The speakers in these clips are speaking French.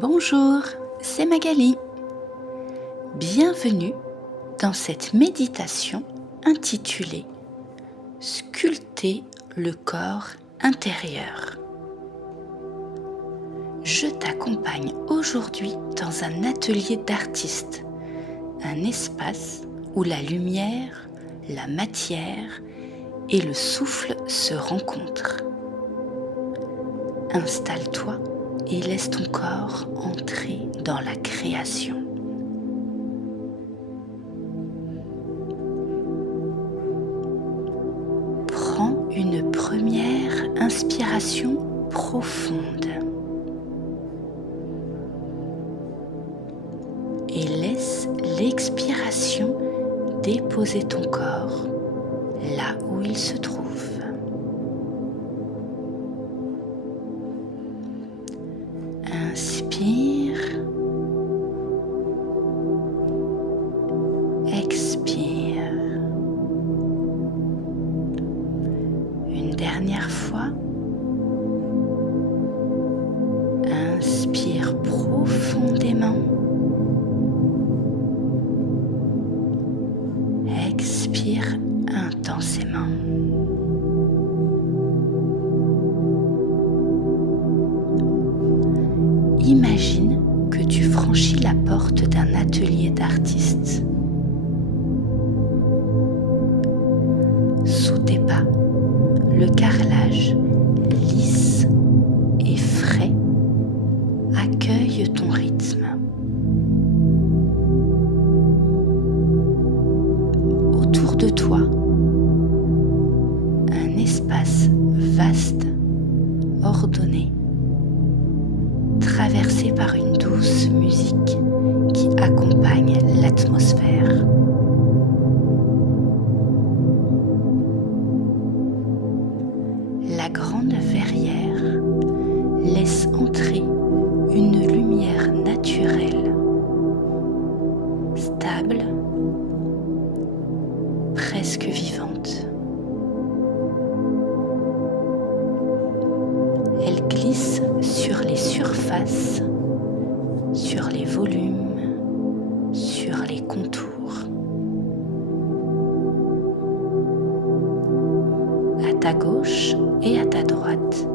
Bonjour, c'est Magali. Bienvenue dans cette méditation intitulée « Sculpter le corps intérieur ». Je t'accompagne aujourd'hui dans un atelier d'artiste, un espace où la lumière, la matière et le souffle se rencontrent. Installe-toi et laisse ton corps entrer dans la création. Prends une première inspiration profonde et laisse l'expiration déposer ton corps là où il se trouve. Inspire, expire. Une dernière fois. Inspire profondément. Expire intensément. Imagine que tu franchis la porte d'un atelier d'artiste. Sous tes pas, le carrelage lisse et frais accueille ton rythme. Autour de toi, un espace vaste, ordonné, traversé par une douce musique qui accompagne l'atmosphère. La grande verrière laisse entrer une lumière naturelle, stable, presque vivante. Elle glisse sur les surfaces, sur les volumes, sur les contours. À ta gauche et à ta droite,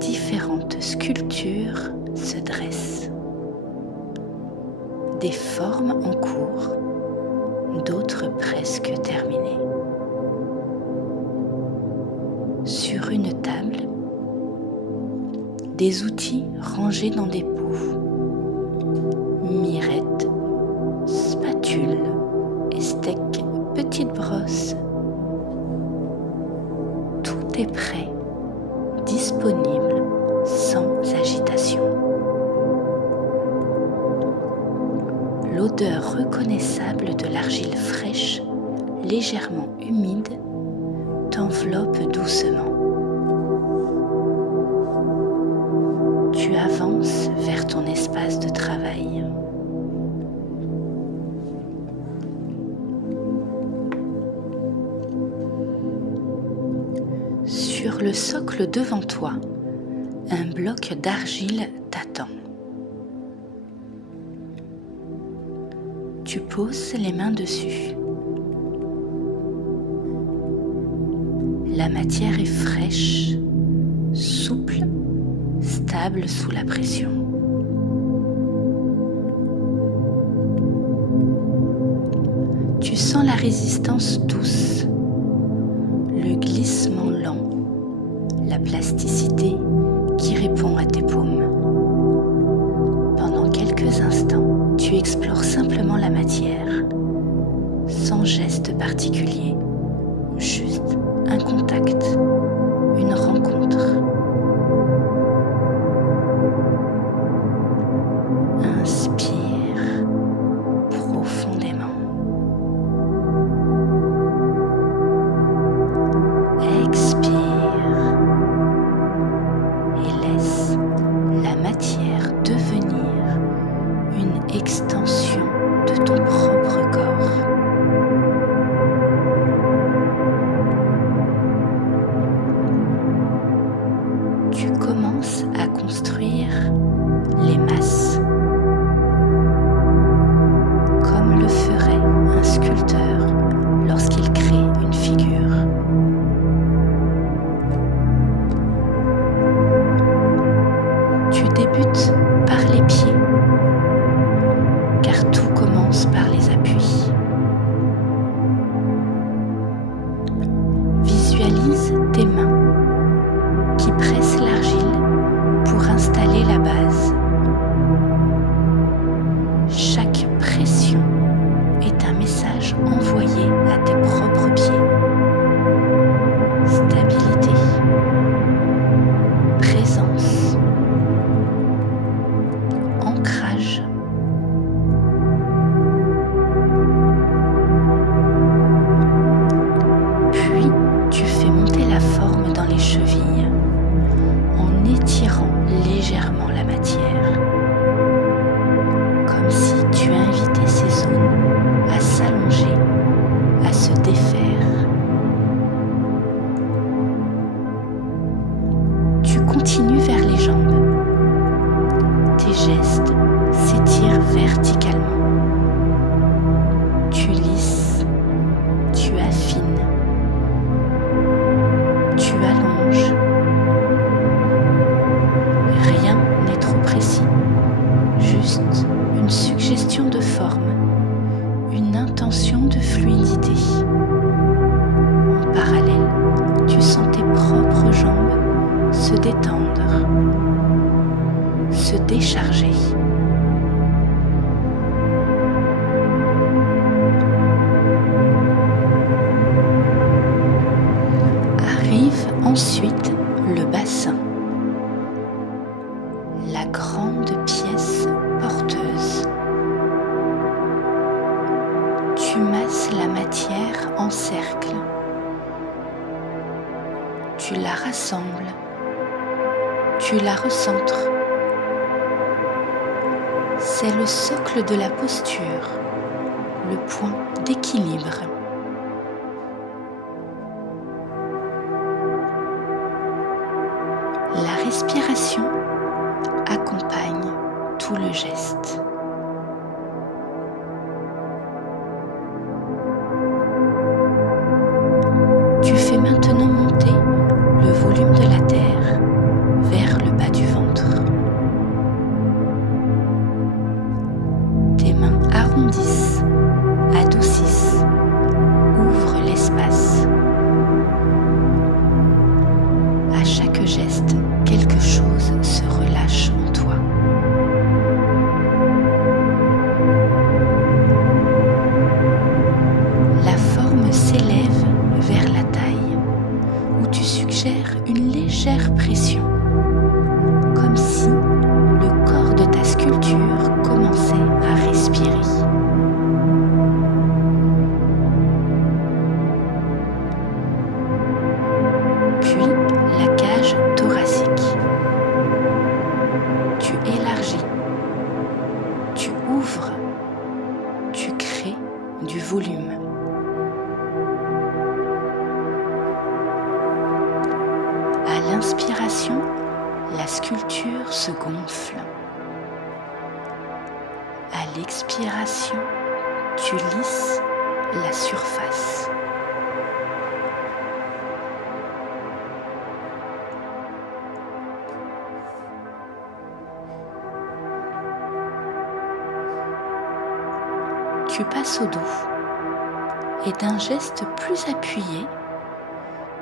différentes sculptures se dressent. Des formes en cours, d'autres presque terminées. Sur une table, des outils rangés dans des pots, mirettes, spatules et steaks, petites brosses. Tout est prêt, disponible, sans agitation. L'odeur reconnaissable de l'argile fraîche, légèrement humide, t'enveloppe doucement. Tu avances vers ton espace de travail. Sur le socle devant toi, un bloc d'argile t'attend. Tu poses les mains dessus. La matière est fraîche, souple, stable sous la pression. Tu sens la résistance douce, le glissement lent, la plasticité qui répond à tes paumes. Pendant quelques instants, tu explores simplement la matière, sans geste particulier, juste un contact, une rencontre. Inspire profondément. Expire et laisse la matière devenir une extension de ton propre corps. Tu commences à construire les masses, comme le ferait un sculpteur lorsqu'il crée une figure. Tu débutes par les pieds, car tout commence par les appuis. Visualise tes mains qui pressent l'argile pour installer la base. Chaque pression est un message envoyé à tes propres pieds. Stabilité, présence, ancrage. Puis, tu fais monter la forme dans les chevilles en étirant légèrement la matière, comme si tu invitais ces zones à s'allonger, à se défaire. Tu continues vers les jambes. Tes gestes s'étirent verticalement. Tu lisses, tu affines, tu allonges. Rien n'est trop précis, juste une suggestion de forme, une intention de fluidité. En parallèle, tu sens tes propres jambes se détendre, se décharger. Arrive ensuite le bassin, la grande pièce porteuse. Tu masses la matière en cercle. Tu la rassembles. Tu la recentres. C'est le socle de la posture, le point d'équilibre. La respiration accompagne tout le geste. Tu fais maintenant monter le volume de la terre vers le bas du ventre. Tes mains arrondissent, adoucissent, ouvrent l'espace. À chaque geste, quelque chose se relâche en toi. La forme s'élève vers la taille, où tu suggères une légère pression, comme si le corps de ta sculpture commençait à respirer. Puis la cage thoracique. Tu élargis, tu ouvres, tu crées du volume. À l'inspiration, la sculpture se gonfle. À l'expiration, tu lisses la surface. Tu passes au dos et d'un geste plus appuyé,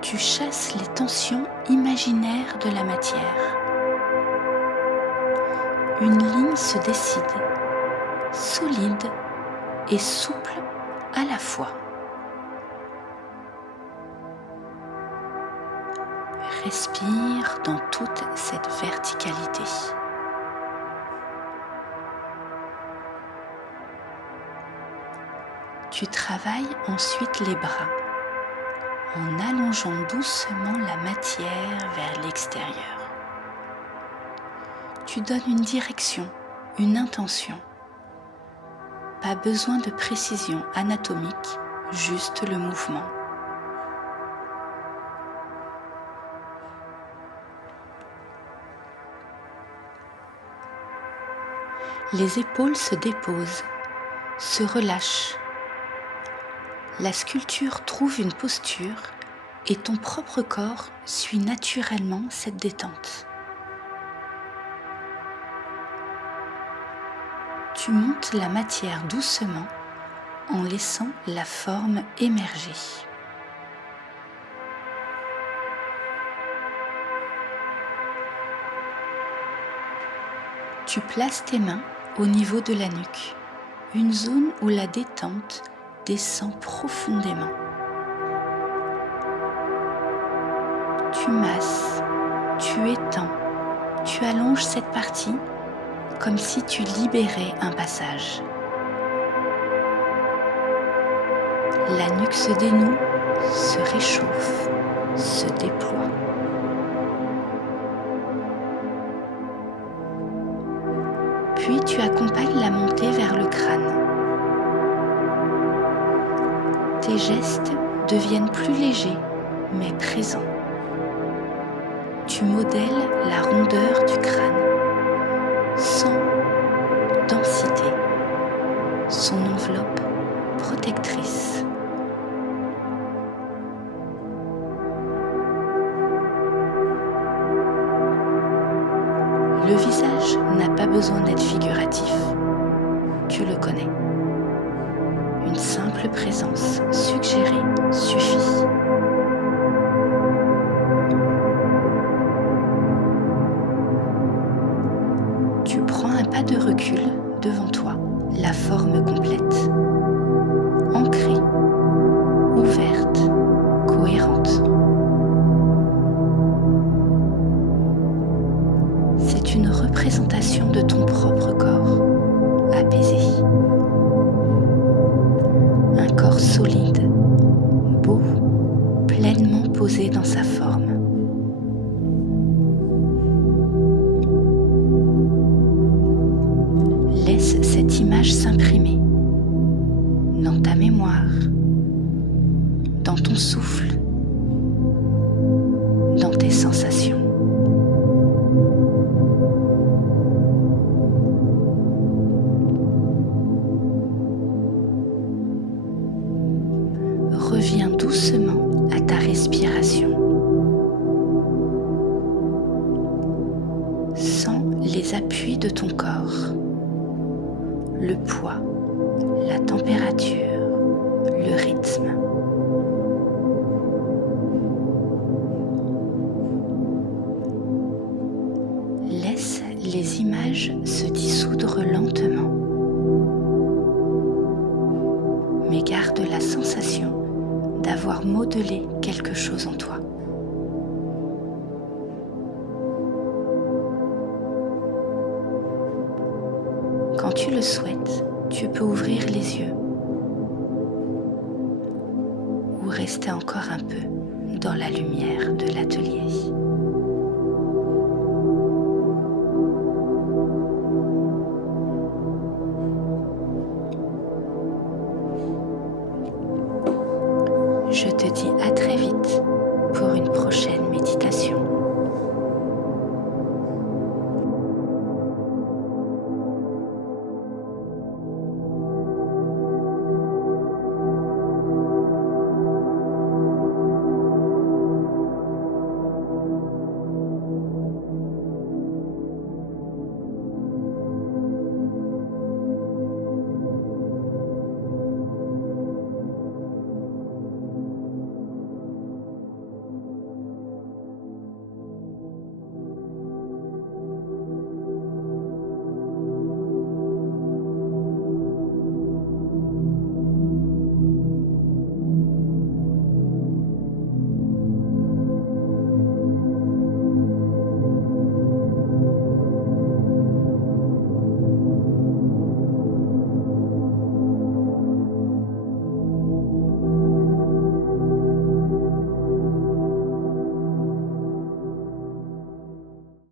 tu chasses les tensions imaginaires de la matière. Une ligne se décide, solide et souple à la fois. Respire dans toute cette verticalité. Tu travailles ensuite les bras en allongeant doucement la matière vers l'extérieur. Tu donnes une direction, une intention. Pas besoin de précision anatomique, juste le mouvement. Les épaules se déposent, se relâchent. La sculpture trouve une posture et ton propre corps suit naturellement cette détente. Tu montes la matière doucement en laissant la forme émerger. Tu places tes mains au niveau de la nuque, une zone où la détente descend profondément. Tu masses, tu étends, tu allonges cette partie comme si tu libérais un passage. La nuque se dénoue, se réchauffe, se déploie. Puis tu accompagnes la montée vers le crâne. Tes gestes deviennent plus légers mais présents. Tu modèles la rondeur du crâne, sans densité, son enveloppe protectrice. Le visage n'a pas besoin d'être figuratif, tu le connais. Une simple présence suggérée suffit. Tu prends un pas de recul devant toi, la forme complète, ancrée, ouverte, cohérente. C'est une représentation de ton propre corps, apaisé. Un corps solide, beau, pleinement posé dans sa forme. Laisse cette image s'imprimer dans ta mémoire, dans ton souffle, dans tes sensations. Reviens doucement à ta respiration. Sens les appuis de ton corps, le poids, la température, le rythme. Laisse les images se dissoudre lentement, mais garde la sensation d'avoir modelé quelque chose en toi. Quand tu le souhaites, tu peux ouvrir les yeux ou rester encore un peu dans la lumière de l'atelier.